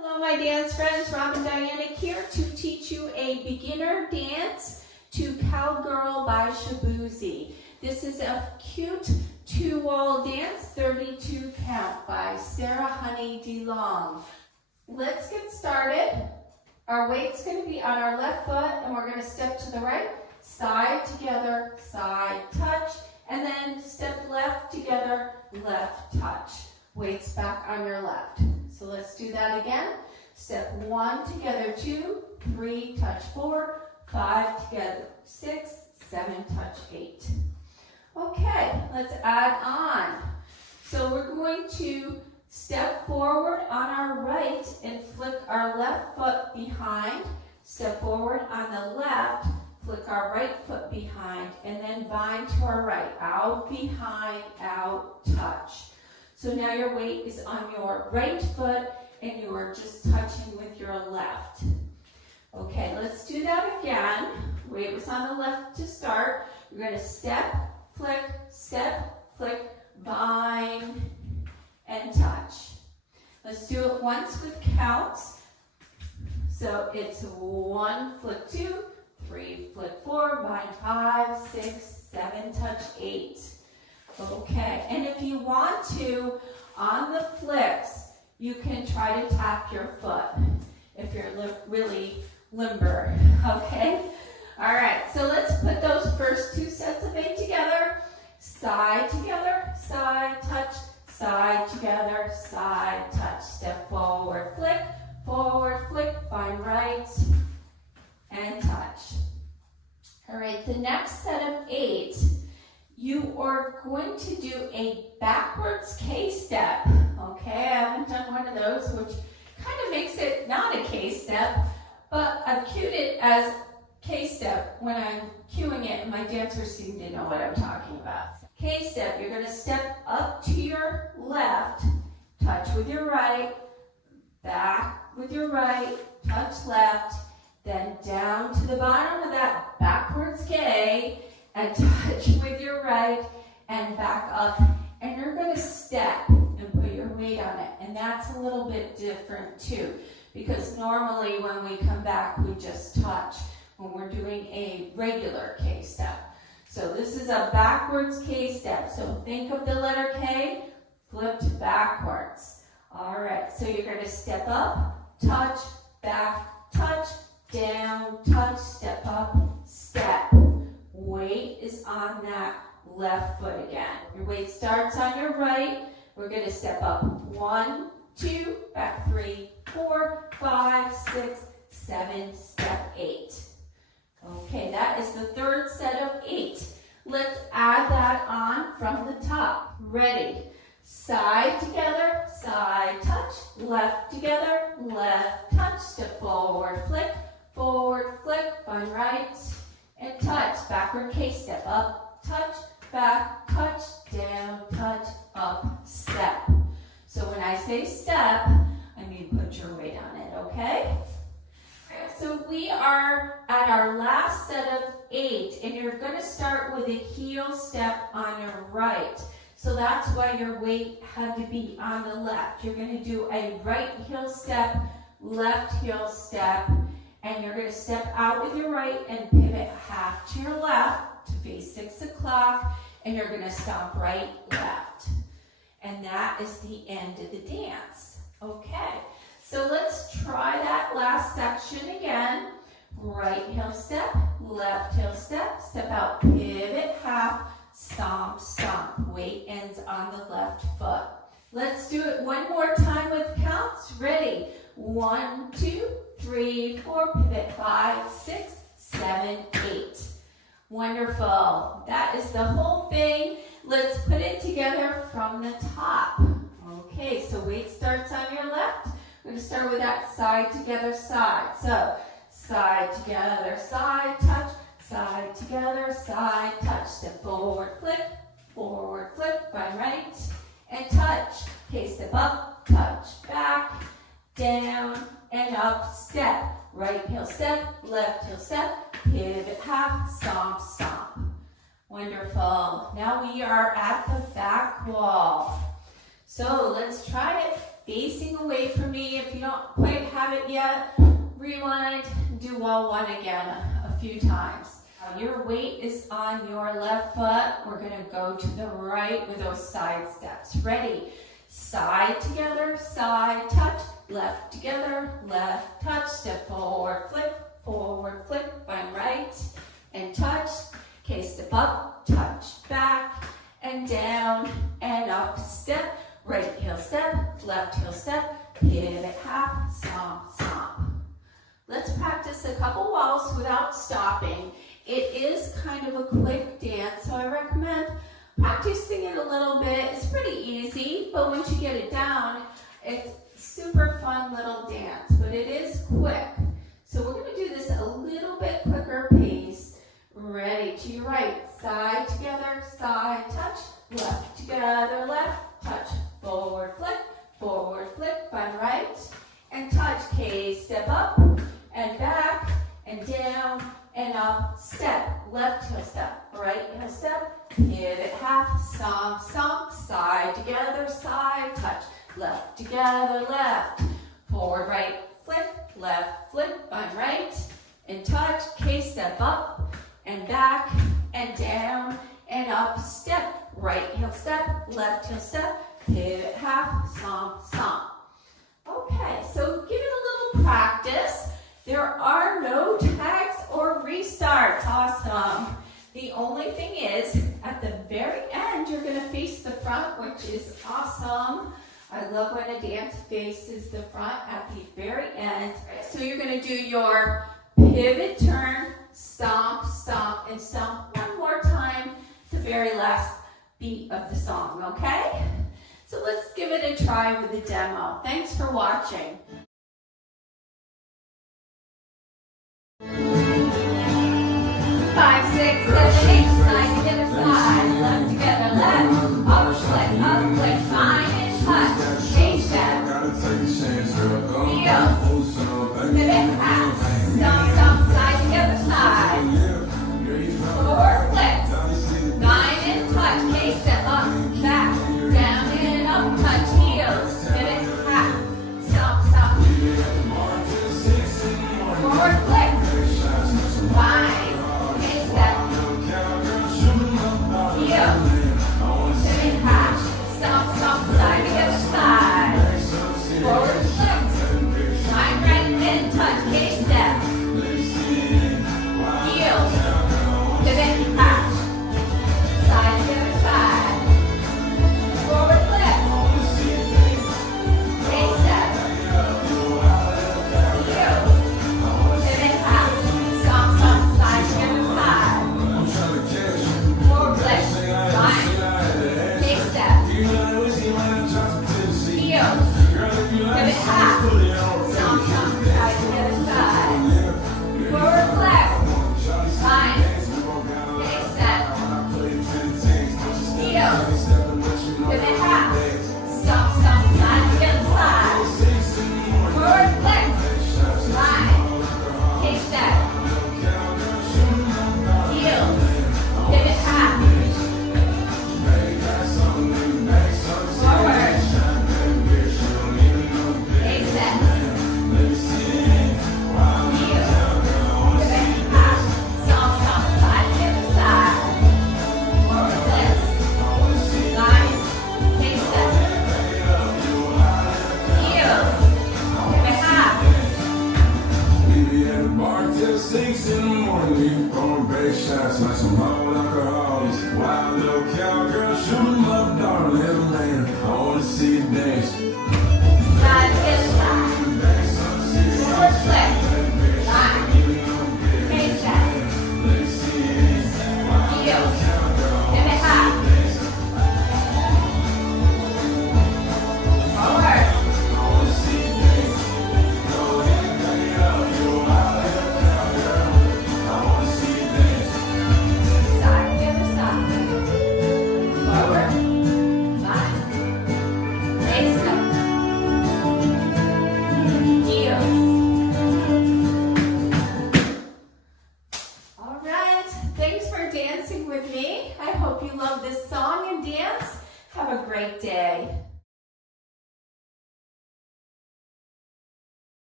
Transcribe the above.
Hello my dance friends, Robin Diana here to teach you a beginner dance to Cowgirl by Shaboozey. This is a cute two-wall dance, 32 count by Sara, Honey-DeLong. Let's get started. Our weight's going to be on our left foot and we're going to step to the right, side together, side touch, and then step left together, left touch. Weights back on your left. So let's do that again. Step 1 together, 2, 3, touch 4, 5 together, 6, 7, touch 8. Okay, let's add on. So we're going to step forward on our right and flick our left foot behind. Step forward on the left, flick our right foot behind, and then bind to our right. Out, behind, out, touch. So now your weight is on your right foot and you are just touching with your left. Okay, let's do that again. Weight was on the left to start. You're going to step, flick, bind, and touch. Let's do it once with counts. So it's 1, flick 2, 3, flick 4, bind 5, 6, 7, touch 8. Okay, and if you want to, on the flicks, you can try to tap your foot if you're really limber, okay? All right, so let's put those first 2 sets of 8 together. Side together, side touch, side together, side touch. Step forward, flick, find right, and touch. All right, the next set of 8, you are going to do a backwards K-step, okay? I haven't done one of those, which kind of makes it not a K-step, but I've cued it as K-step when I'm cueing it, and my dancers seem to know what I'm talking about. K-step, you're going to step up to your left, touch with your right, back with your right, touch left, then down to the bottom of that backwards K, and touch with your right and back up, and you're going to step and put your weight on it. And that's a little bit different too, because normally when we come back we just touch when we're doing a regular K-step. So this is a backwards K-step. So think of the letter K flipped backwards. All right, so you're going to step up, touch, back, touch, down, touch, step up, step. Weight is on that left foot again. Your weight starts on your right. We're going to step up 1, 2, back 3, 4, 5, 6, 7, step 8. Okay, that is the third set of 8. Let's add that on from the top. Ready? Side together, side touch, left together, left touch, step forward, flick, find right, and touch. Backward K-step, up, touch, back, touch, down, touch, up, step. So when I say step, I mean put your weight on it, okay? So we are at our last set of 8, and you're going to start with a heel step on your right. So that's why your weight had to be on the left. You're going to do a right heel step, left heel step, and you're going to step out with your right and pivot half to your left to face 6 o'clock, and you're going to stomp right, left. And that is the end of the dance. Okay, so let's try that last section again. Right heel step, left heel step, step out, pivot half, stomp, stomp. Weight ends on the left foot. Let's do it one more time with counts. Ready? 1, 2, 3, 4, pivot 5, 6, 7, 8. Wonderful. That is the whole thing. Let's put it together from the top. Okay, so weight starts on your left. We're going to start with that side together side. So side together side touch, side together side touch. Step forward, flick, find right, and touch. Okay, step up, touch, back, down, and up, step. Right heel step, left heel step, pivot half, stomp, stomp. Wonderful. Now we are at the back wall. So let's try it facing away from me. If you don't quite have it yet, rewind, do wall one again a few times. Your weight is on your left foot. We're going to go to the right with those side steps. Ready? Side together, side touch, left together, left touch, step forward, flip, find right, and touch. Okay, step up, touch, back, and down, and up, step, right heel step, left heel step, pivot half, stomp, stomp. Let's practice a couple walls without stopping. It is kind of a quick dance, so I recommend practicing it a little bit. It's pretty easy, but once you get it down, it's super fun little dance, but it is quick. So we're going to do this a little bit quicker pace. Ready, to your right, side together, side touch, left together, left, touch, forward flip, find right, and touch, K, step up, and back, and down, and up, step, left heel step, right heel step, pivot half, stomp, stomp, side together, side touch, left together, left, forward right, flip, find right, and touch, K, step up, and back, and down, and up, step, right heel step, left heel step, pivot half, stomp, stomp. Okay, so give it a little practice. There are no tags or restarts. Awesome. The only thing is, at the very end, you're going to face the front, which is awesome. I love when a dance faces the front at the very end. So you're going to do your pivot turn, stomp, stomp, and stomp one more time, the very last beat of the song, okay? So let's give it a try with the demo. Thanks for watching. 5, 6, 7, 8, side together, side, left together, left, up, flick, fine and touch, change step, heel, pivot, half, stomp, stomp, side together, side, forward, flip, fine and touch, K step, up, back, down and up, touch, heels, pivot, half, stomp, stomp, forward, flip, fine. Shots like some hard alcoholics. Wild little cowgirl, shoot 'em up, darling, little man. I wanna see you dance.